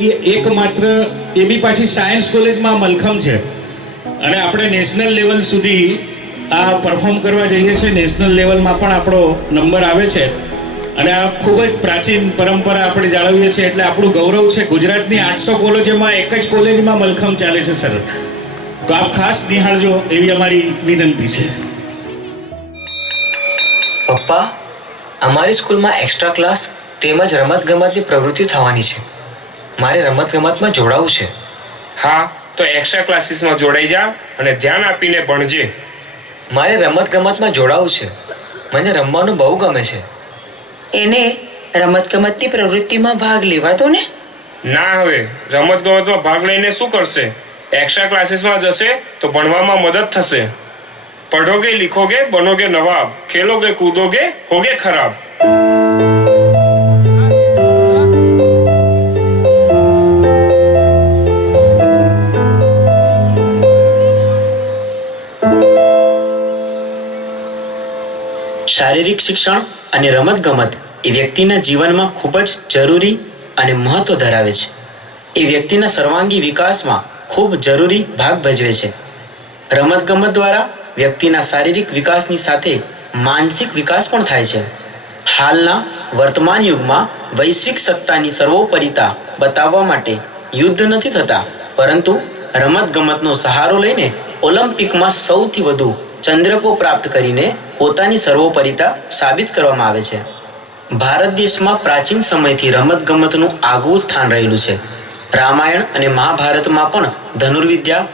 પૈકી એકમાત્ર એ બી પાછી સાયન્સ કોલેજમાં મલખમ છે અને આપણે નેશનલ લેવલ સુધી આ પરફોર્મ કરવા જઈએ છીએ. નેશનલ લેવલમાં પણ આપણો નંબર આવે છે અને આ ખૂબ જ પ્રાચીન પરંપરા આપણે જાળવીએ છીએ એટલે આપણું ગૌરવ છે. ગુજરાતની 800 કોલેજોમાં એક જ કોલેજમાં મલખમ ચાલે છે સર. તો આપ ખાસ નિહાળજો એવી અમારી વિનંતી છે. પપ્પા, અમારી સ્કૂલમાં એક્સ્ટ્રા ક્લાસ તેમજ રમતગમતની પ્રવૃત્તિ થવાની છે. મારે રમતગમતમાં જોડાવું છે. હા, તો એક્સ્ટ્રા ક્લાસીસમાં જોડાઈ જા અને ધ્યાન આપીને ભણજે. મારે રમતગમતમાં જોડાવું છે. મને રમવાનું બહુ ગમે છે. એને રમતગમતની પ્રવૃત્તિમાં ભાગ લેવા દો ને. ના, હવે રમતગમતમાં ભાગ લઈને શું કરશે? એક્સ્ટ્રા ક્લાસીસમાં જશે તો ભણવામાં મદદ થશે. पढ़ोगे लिखोगे बनोगे नवाब, खेलोगे कूदोगे होगे खराब. શારીરિક શિક્ષણ અને રમતગમત એ વ્યક્તિના જીવનમાં ખૂબ જ જરૂરી અને મહત્વ ધરાવે છે. એ વ્યક્તિના સર્વાંગી વિકાસમાં ખૂબ જરૂરી ભાગ ભજવે છે. રમતગમત દ્વારા વ્યક્તિના શારીરિક વિકાસની સાથે માનસિક વિકાસ પણ થાય છે. હાલના વર્તમાન યુગમાં વૈશ્વિક સત્તાની સર્વોપરિતા બતાવવા માટે યુદ્ધ નથી થતા, પરંતુ રમતગમતનો સહારો લઈને ઓલિમ્પિકમાં સૌથી વધુ ચંદ્રકો પ્રાપ્ત કરીને પોતાની સર્વોપરિતા સાબિત કરવામાં આવે છે. ભારત દેશમાં પ્રાચીન સમયથી રમતગમતનું આગવું સ્થાન રહેલું છે. રામાયણ અને મહાભારતમાં પણ ધનુર્વિદ્યા,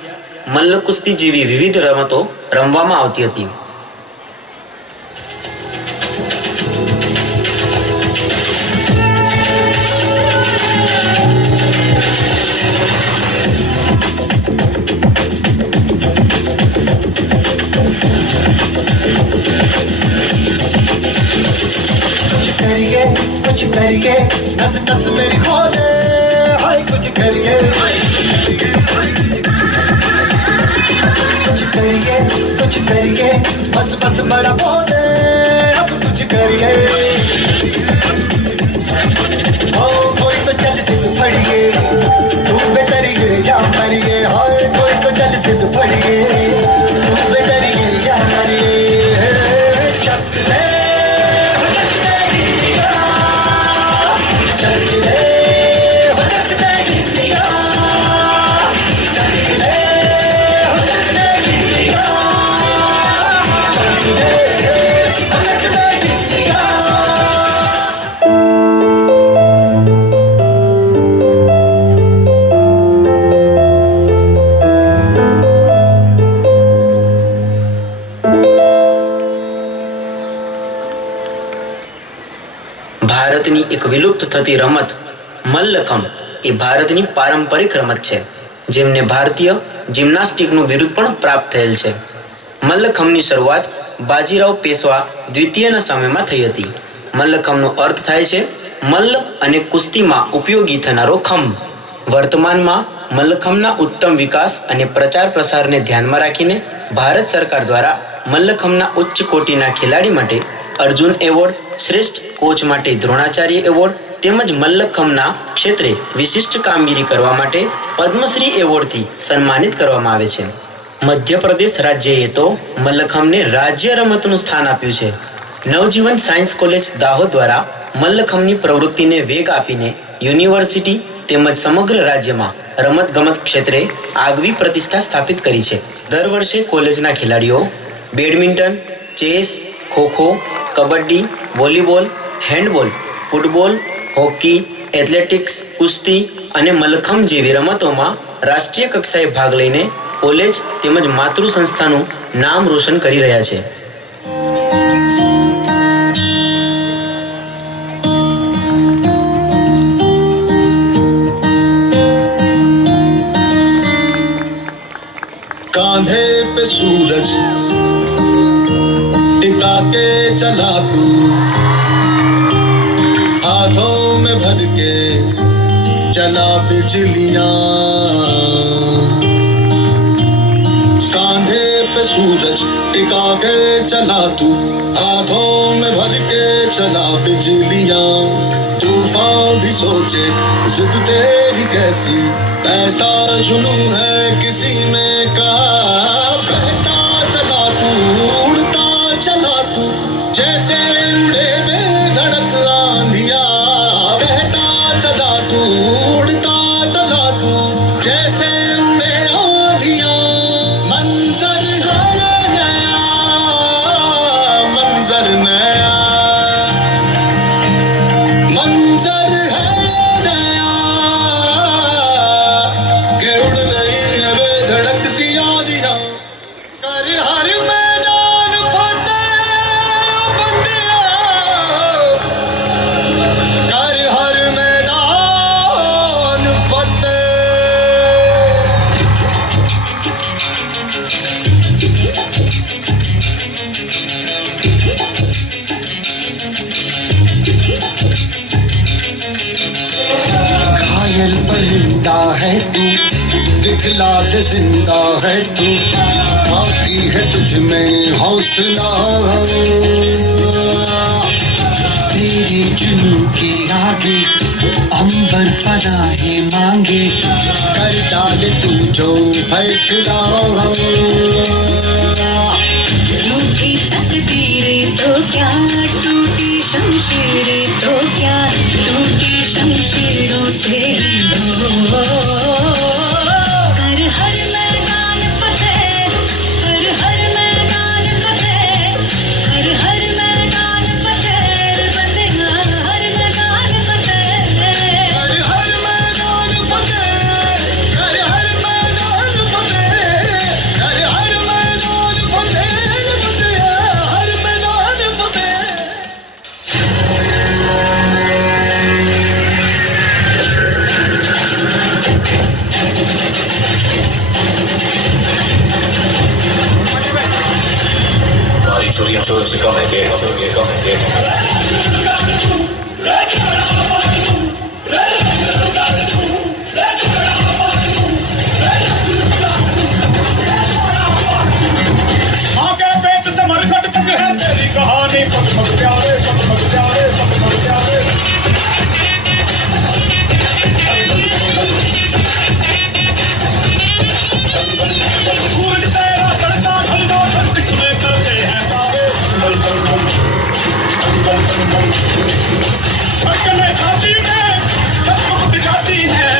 મલ્લકુસ્તી જેવી વિવિધ રમતો રમવામાં આવતી હતી. कुछ करिए नस नस मेरी खोले हाय कुछ करिए कुछ करिए बस बस बड़ा बोले अब कुछ करिए ओ कोई तो चल सिद्ध पड़िए तू बेतरिए या मरिए हाय कोई तो चल सिद्ध पड़िए तू बेतरिए या मरिए चक ले ભારતની એક વિલુપ્ત થતી રમત મલ્લખમ એ ભારતની પારંપરિક રમત છે, જેમને ભારતીય જિમ્નાસ્ટિકનું બિરુદ પણ પ્રાપ્ત થયેલ છે. મલ્લખમની શરૂઆત બાજીરાવ પેશવા દ્વિતીયના સમયમાં થઈ હતી. મલ્લખમનો અર્થ થાય છે મલ્લ અને કુસ્તીમાં ઉપયોગી થનારો ખંભ. વર્તમાનમાં મલ્લખમના ઉત્તમ વિકાસ અને પ્રચાર પ્રસારને ધ્યાનમાં રાખીને ભારત સરકાર દ્વારા મલ્લખમના ઉચ્ચ કોટીના ખેલાડી માટે અર્જુન એવોર્ડ, શ્રેષ્ઠ કોચ માટે દ્રોણાચાર્ય એવોર્ડ તેમજ મલ્લખમના ક્ષેત્રે વિશિષ્ટ કામગીરી કરવા માટે પદ્મશ્રી એવોર્ડથી સન્માનિત કરવામાં આવે છે. મધ્યપ્રદેશ રાજ્યએ તો મલ્લખમને રાજ્ય રમતનું સ્થાન આપ્યું છે. નવજીવન સાયન્સ કોલેજ દાહોદ દ્વારા મલ્લખમની પ્રવૃત્તિને વેગ આપીને યુનિવર્સિટી તેમજ સમગ્ર રાજ્યમાં રમતગમત ક્ષેત્રે આગવી પ્રતિષ્ઠા સ્થાપિત કરી છે. દર વર્ષે કોલેજના ખેલાડીઓ badminton, chess, kho kho, kabaddi, volleyball, handball, football, hockey, athletics, કુસ્તી અને મલ્લખમ જેવી રમતોમાં રાષ્ટ્રીય કક્ષાએ ભાગ લઈને કોલેજ તેમજ માતૃ સંસ્થાનું નામ રોશન કરી રહ્યા છે. कांधे पे सूरज टिका के चला तू, हाथों में भर के चला बिजलियां. कांधे पे सूरज टिका के चला तू, हाथों में भर के चला बिजलियां. तूफान तूफान भी सोचे जिद तेरी कैसी ऐसा जुनून है किसी ने कहा बहता चला तू उड़ता चला तू जैसे उड़े बेधड़क आंधिया बहता चला तू उड़ता चला तू जैसे उड़े आंधिया मंजर है नया मंजर नया मंजर है नया के उड़ रही है बेधड़क सी आंधियां कर हर मैदान फतेह बंदिया कर हर मैदान फतेह घायल परिंदा है तू दिखला दे जिंदा है तू बाकी है तुझ में हौसला तेरे जुनून के आगे अंबर पनाहे मांगे कर डाले तू जो फैसला रूठी तकदीरें तो क्या टूटी शमशीरें तो क्या टूटी शमशीरों से ही हो कर हर मैदान फतेह कर हर मैदान फतेह कर हर मैदान फतेह बंदेगा हर मैदान फतेह कर हर मैदान फतेह कर हर मैदान फतेह कर हर मैदान फतेह बंदिया हर मैदान फतेह हमारी चोरियां चोर से कम है के आगे पेट से मरकट तक है तेरी कहानी पग प्यारे पग प्यारे पग प्यारे सूरज तेरा चढ़ता ढलता गर्दिश में करते हैं तारे धड़कने छाती में जब जाती है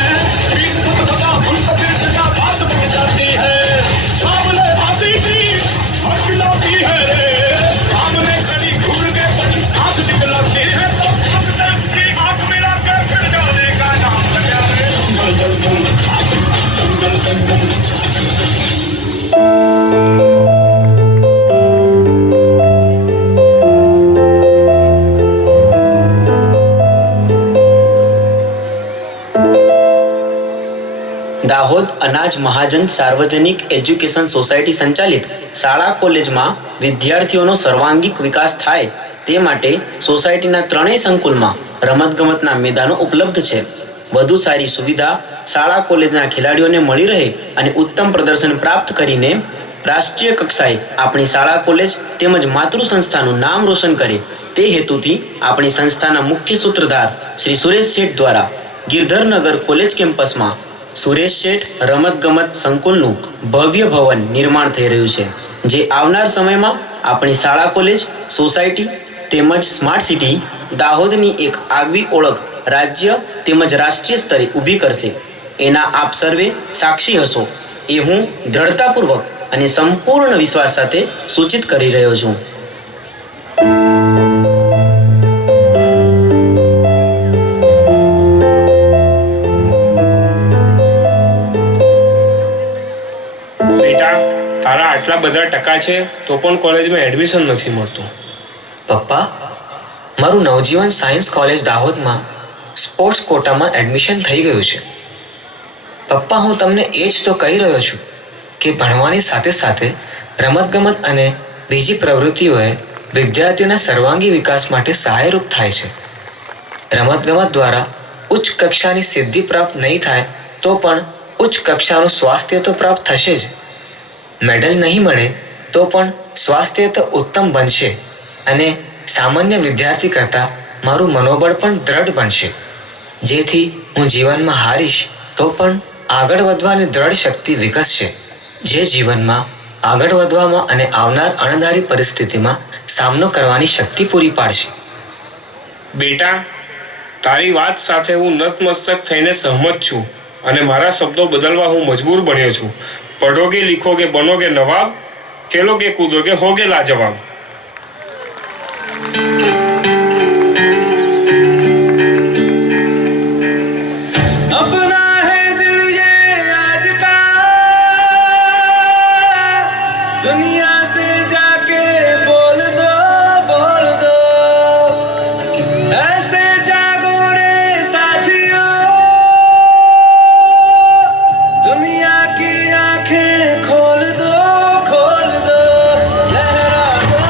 बीच सदा फुल कबीर सजा बात बन जाती है सामने आती थी हर खिलाती है सामने खड़ी घूर के आंख दिखलाती है तो अपने की आंख मिला के फिर जाने का नाम लगा रे દાહોદ અનાજ મહાજન સાર્વજનિક એજ્યુકેશન સોસાયટી સંચાલિત શાળા કોલેજમાં વિદ્યાર્થીઓનો સર્વાંગીક વિકાસ થાય તે માટે સોસાયટીના ત્રણેય સંકુલમાં રમતગમતના મેદાનો ઉપલબ્ધ છે. વધુ સારી સુવિધા શાળા કોલેજના ખેલાડીઓને મળી રહે અને ઉત્તમ પ્રદર્શન પ્રાપ્ત કરીને રાષ્ટ્રીય કક્ષાએ આપણી શાળા કોલેજ તેમજ માતૃ સંસ્થાનું નામ રોશન કરે તે હેતુથી આપણી સંસ્થાના મુખ્ય સૂત્રધાર શ્રી સુરેશ શેઠ દ્વારા ગિરધરનગર કોલેજ કેમ્પસમાં સુરેશ શેઠ રમતગમત સંકુલનું ભવ્ય ભવન નિર્માણ થઈ રહ્યું છે, જે આવનાર સમયમાં આપણી શાળા કોલેજ સોસાયટી તેમજ સ્માર્ટ સિટી દાહોદની એક આગવી ઓળખ રાજ્ય તેમજ રાષ્ટ્રીય સ્તરે ઊભી કરશે. એના આપ સર્વે સાક્ષી હશો એ હું દ્રઢતાપૂર્વક અને સંપૂર્ણ વિશ્વાસ સાથે સૂચિત કરી રહ્યો છું. બેટા તારા આટલા બધા ટકા છે તો પણ કોલેજમાં એડમિશન નથી મળતું. પપ્પા, મારું નવજીવન સાયન્સ કોલેજ દાહોદમાં સ્પોર્ટ્સ કોટામાં એડમિશન થઈ ગયું છે. પપ્પા, હું તમને એ જ તો કહી રહ્યો છું કે ભણવાની સાથે સાથે રમતગમત અને બીજી પ્રવૃત્તિઓએ વિદ્યાર્થીઓના સર્વાંગી વિકાસ માટે સહાયરૂપ થાય છે. રમતગમત દ્વારા ઉચ્ચ કક્ષાની સિદ્ધિ પ્રાપ્ત નહીં થાય તો પણ ઉચ્ચ કક્ષાનું સ્વાસ્થ્ય તો પ્રાપ્ત થશે જ. મેડલ નહીં મળે તો પણ સ્વાસ્થ્ય તો ઉત્તમ બનશે અને સામાન્ય વિદ્યાર્થી કરતાં મારું મનોબળ પણ દ્રઢ બનશે. જેથી હું જીવનમાં હારીશ તો પણ આગળ વધવાની દ્રઢ શક્તિ વિકસશે, જે જીવનમાં આગળ વધવામાં અને આવનાર અણધારી પરિસ્થિતિમાં સામનો કરવાની શક્તિ પૂરી પાડશે. બેટા, તારી વાત સાથે હું નતમસ્તક થઈને સહમત છું અને મારા શબ્દો બદલવા હું મજબૂર બન્યો છું. પઢોગે લિખોગે બનોગે નવાબ, ખેલોગે કૂદોગે હોગે લાજવાબ. अपना है दिल ये आज का, दुनिया से जाके बोल दो ऐसे जागो रे साथियों, दुनिया की आंखें खोल दो लहरा दो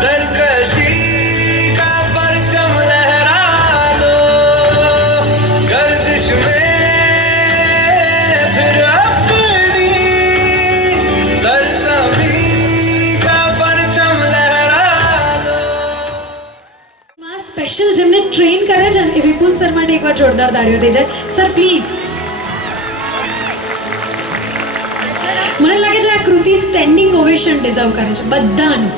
सरकशी का परचम लहरा दो, गर्दिश में फिर अपनी सरजमी का परचम लहरा दो. સ્પેશિયલ જેમને ટ્રેન કરે છે ને એ વિપુલ સર માટે એકવાર જોરદાર તાળીઓ થઈ જાય. Sir please. મને લાગે છે આ કૃતિ સ્ટેન્ડિંગ ઓવેશન ડિઝર્વ કરે છે બધાનું.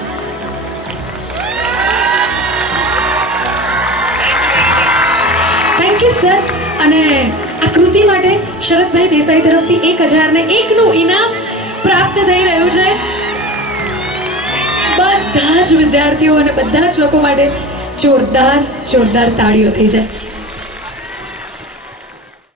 Thank you sir. અને આ કૃતિ માટે શરદભાઈ દેસાઈ તરફથી 1001નું ઇનામ પ્રાપ્ત થઈ રહ્યું છે. બધા જ વિદ્યાર્થીઓ અને બધા જ લોકો માટે જોરદાર તાળીઓ થઈ જાય.